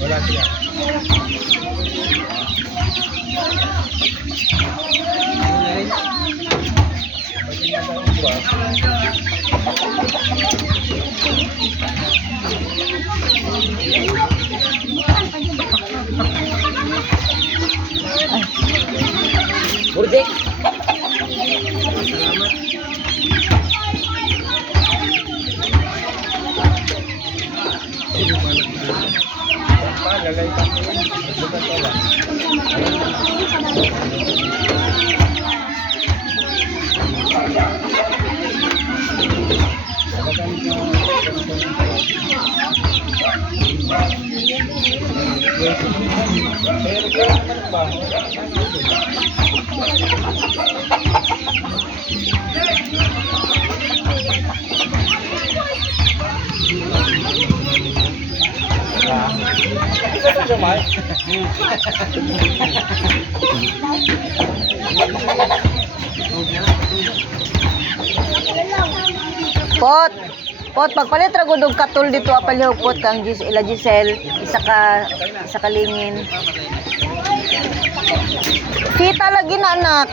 Wala siya. Burjek. Pot pagpalit ra gud og katul dito apalihog pot kang ila Giselle isa ka lingin. Kita lagi na anak.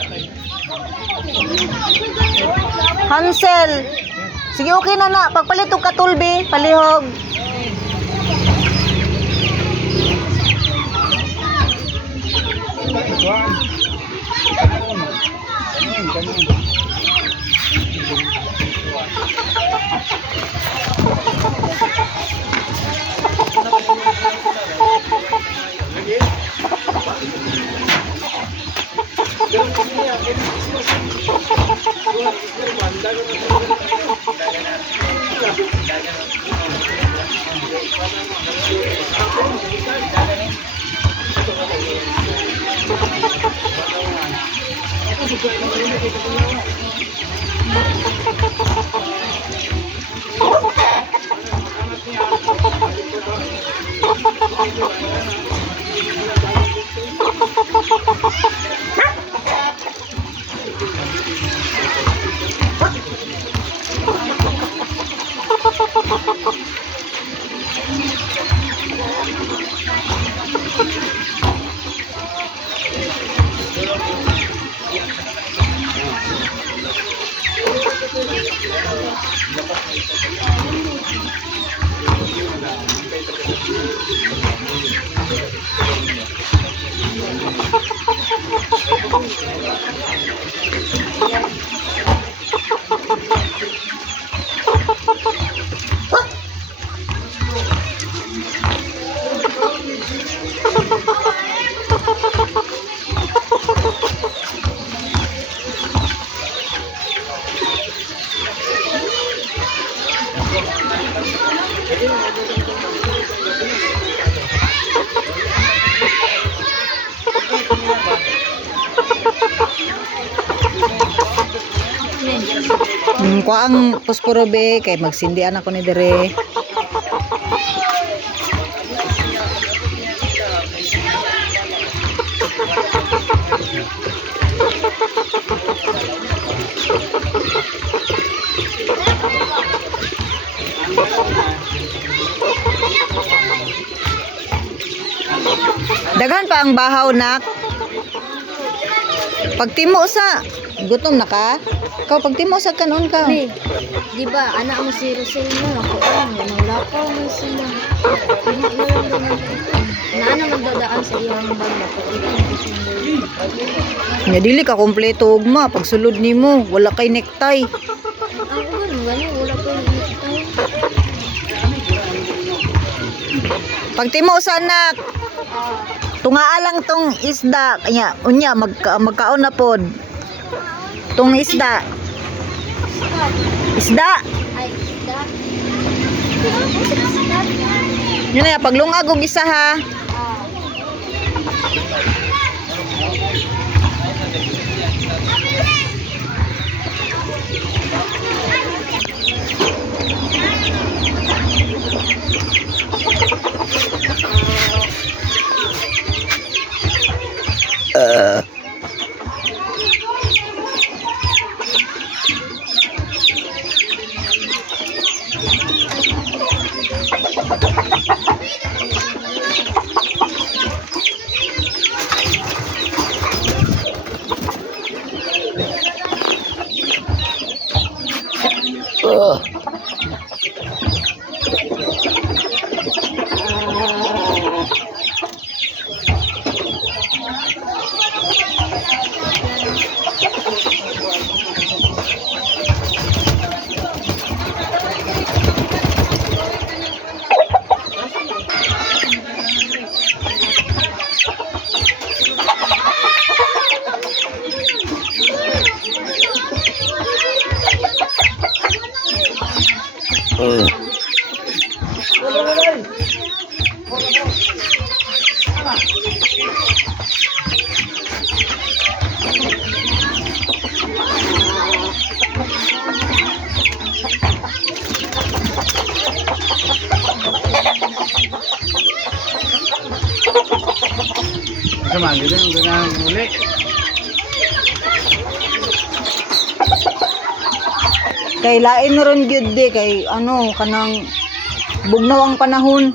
Hansel. Sige okay na pagpalit og katul be palihog. Kuha ang posporo be kay magsindian ako ni dire. Daghan pa ang bahaw nak. Pagtimo sa gutom na ka? Ikaw pagtimo sa kanon ka. Di ba anak mo si Rosel mo ako lakaw mo sila. Naana magdadaan sa iyang banda Nga dili ka kompleto ugma pagsulod nimo wala kay necktie. Wala ko necktie. Pagtimo sa anak. Tungaa lang tong isda kanya unya magkaon na pod. Tong isda. Isda. Ay, isda. Yun na paglungag og isa ha. Sama, dito yung ganang muli. Kay lain na ron gyud di kay ano kanang bugnaw ang panahon.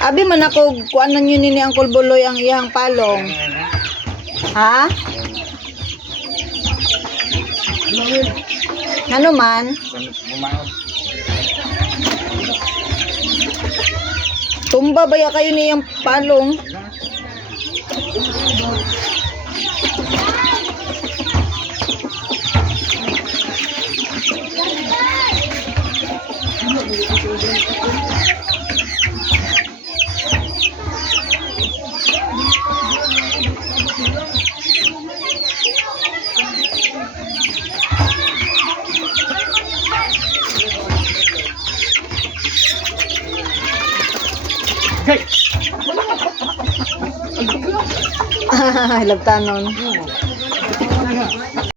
Abi man ako kuanan yun ni Uncle Buloy ang iyang palong. Ha? Ano man? Tumba ba ya kayo niyang palong? Lagtanon.